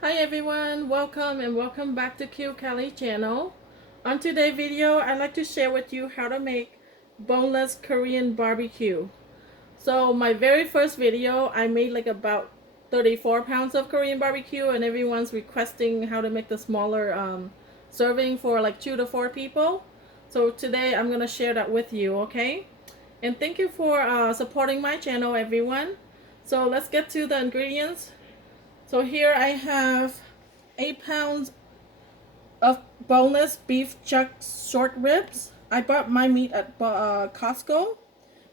Hi everyone, welcome back to kieucalichannel. On today's video, I'd like to share with you how to make boneless Korean barbecue. So my very first video, I made like about 34 pounds of Korean barbecue, and everyone's requesting how to make the smaller serving for like 2 to 4 people. So today I'm gonna share that with you, okay? And thank you for supporting my channel, everyone. So let's get to the ingredients. So here I have 8 pounds of boneless beef chuck short ribs. I bought my meat at Costco.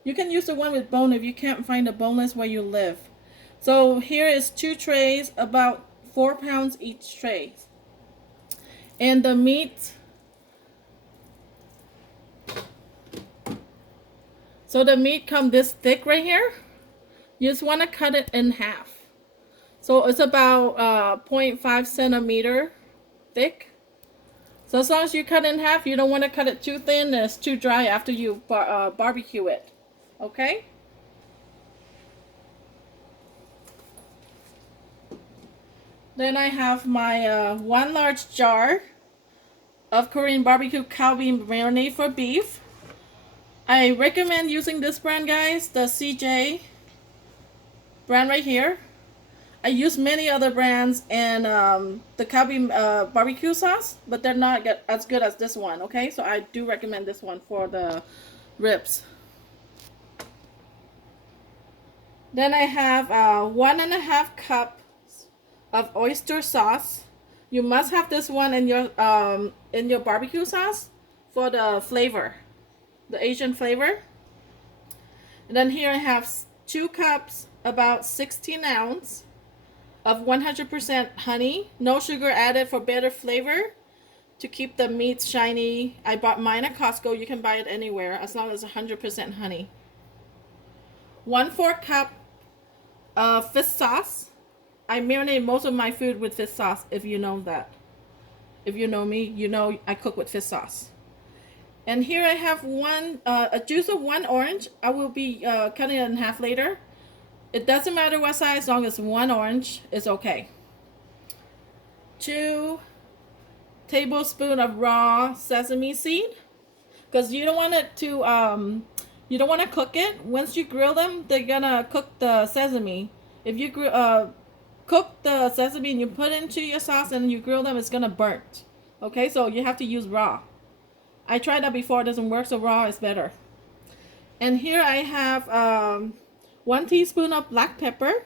You can use the one with bone if you can't find the boneless where you live. So here is 2 trays, about 4 pounds each tray. And the meat, so the meat comes this thick right here. You just want to cut it in half. So it's about 0.5 centimeter thick. So as long as you cut in half, you don't want to cut it too thin and it's too dry after you barbecue it. Okay? Then I have my 1 large jar of Korean barbecue kalbi marinade for beef. I recommend using this brand, guys, the CJ brand right here. I use many other brands and the kalbi barbecue sauce, but they're not as good as this one, okay? So I do recommend this one for the ribs. Then I have 1.5 cups of oyster sauce. You must have this one in your barbecue sauce for the flavor, the Asian flavor. And then here I have 2 cups, about 16 ounce of 100% honey, no sugar added for better flavor to keep the meat shiny. I bought mine at Costco. You can buy it anywhere as long as it's 100% honey. 1/4 cup of fish sauce. I marinate most of my food with fish sauce, if you know that. If you know me, you know I cook with fish sauce. And here I have a juice of 1 orange. I will be cutting it in half later. It doesn't matter what size, as long as 1 orange is okay. 2 tablespoons of raw sesame seed, because you don't want it to you don't want to cook it. Once you grill them, they're gonna cook the sesame. If you cook the sesame and you put it into your sauce and you grill them, it's gonna burnt. Okay, so you have to use raw. I tried that before, it doesn't work, so raw is better. And here I have 1 teaspoon of black pepper.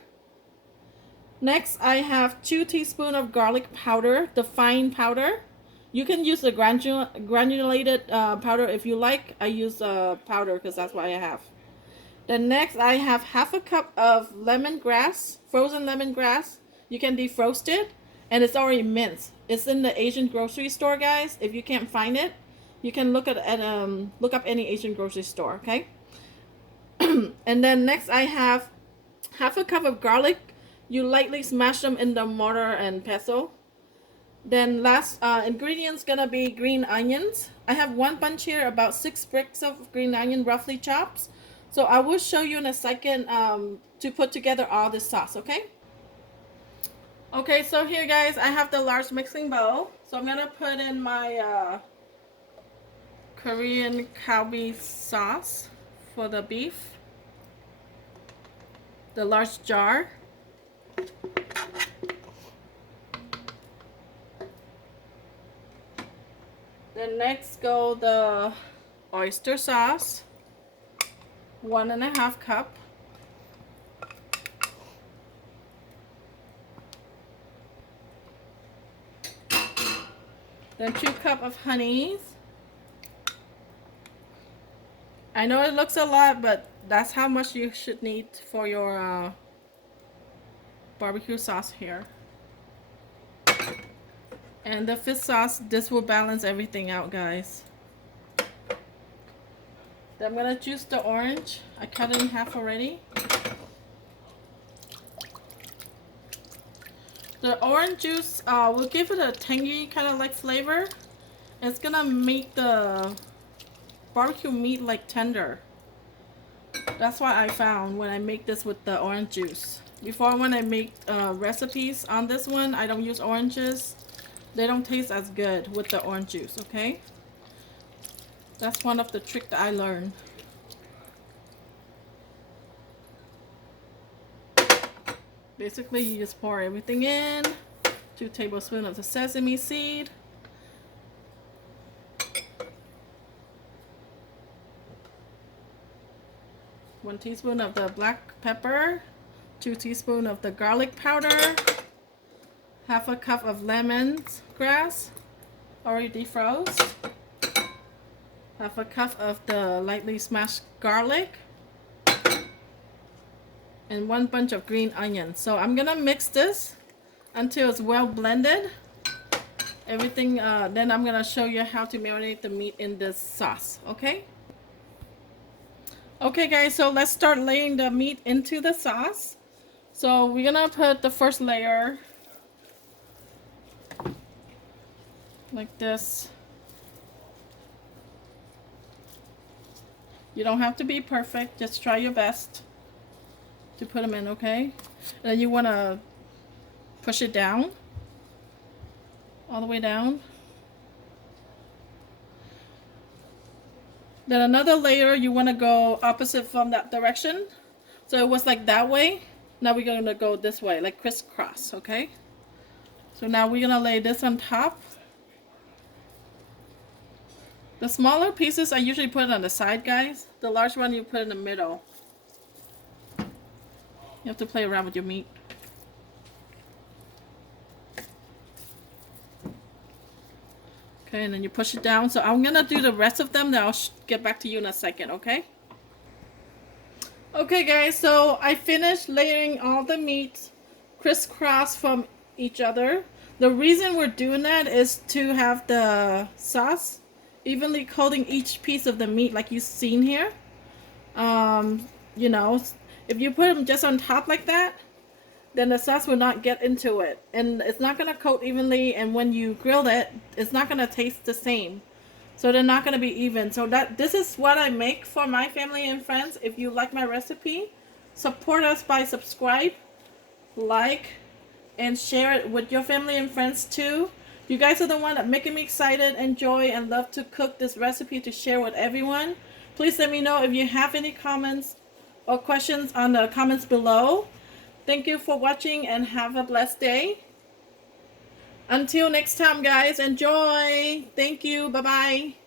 Next, I have 2 teaspoons of garlic powder, the fine powder. You can use the granulated powder if you like. I use powder because that's what I have. Then next, I have 1/2 cup of lemongrass, frozen lemongrass. You can defrost it, and it's already minced. It's in the Asian grocery store, guys. If you can't find it, you can look up any Asian grocery store, okay? And then next I have 1/2 cup of garlic. You lightly smash them in the mortar and pestle. Then last ingredients gonna be green onions. I have 1 bunch here, about 6 sprigs of green onion, roughly chopped. So I will show you in a second to put together all this sauce, okay? Okay, so here guys, I have the large mixing bowl. So I'm gonna put in my Korean kalbi sauce for the beef, the large jar. Then next go the oyster sauce, 1.5 cup. Then 2 cup of honeys. I know it looks a lot, but that's how much you should need for your barbecue sauce here. And the fish sauce, this will balance everything out, guys. Then I'm gonna juice the orange. I cut it in half already. The orange juice will give it a tangy kind of like flavor. It's gonna make the barbecue meat like tender. That's what I found when I make this with the orange juice. Before, when I make recipes on this one, I don't use oranges. They don't taste as good with the orange juice, okay? That's one of the tricks that I learned. Basically, you just pour everything in. 2 tablespoons of the sesame seed. 1 teaspoon of the black pepper. 2 teaspoons of the garlic powder. Half a cup of lemongrass, already defrosted. Half a cup of the lightly smashed garlic. And 1 bunch of green onions. So I'm gonna mix this until it's well blended. Everything, then I'm gonna show you how to marinate the meat in this sauce, okay? Okay guys, so let's start laying the meat into the sauce. So we're gonna put the first layer like this. You don't have to be perfect, just try your best to put them in, okay? And then you want to push it down, all the way down. Then another layer, you want to go opposite from that direction. So it was like that way. Now we're going to go this way, like crisscross, okay? So now we're going to lay this on top. The smaller pieces, I usually put it on the side, guys. The large one, you put in the middle. You have to play around with your meat. Okay, and then you push it down. So I'm gonna do the rest of them, then I'll get back to you in a second, okay? Okay guys, so I finished layering all the meat crisscross from each other. The reason we're doing that is to have the sauce evenly coating each piece of the meat like you've seen here. You know, if you put them just on top like that, then the sauce will not get into it, and it's not going to coat evenly, and when you grill it, it's not going to taste the same. So they're not going to be even. So this is what I make for my family and friends. If you like my recipe, support us by subscribe, like, and share it with your family and friends too. You guys are the one that making me excited, enjoy, and love to cook this recipe to share with everyone. Please let me know if you have any comments or questions on the comments below. Thank you for watching and have a blessed day. Until next time guys, enjoy. Thank you. Bye-bye.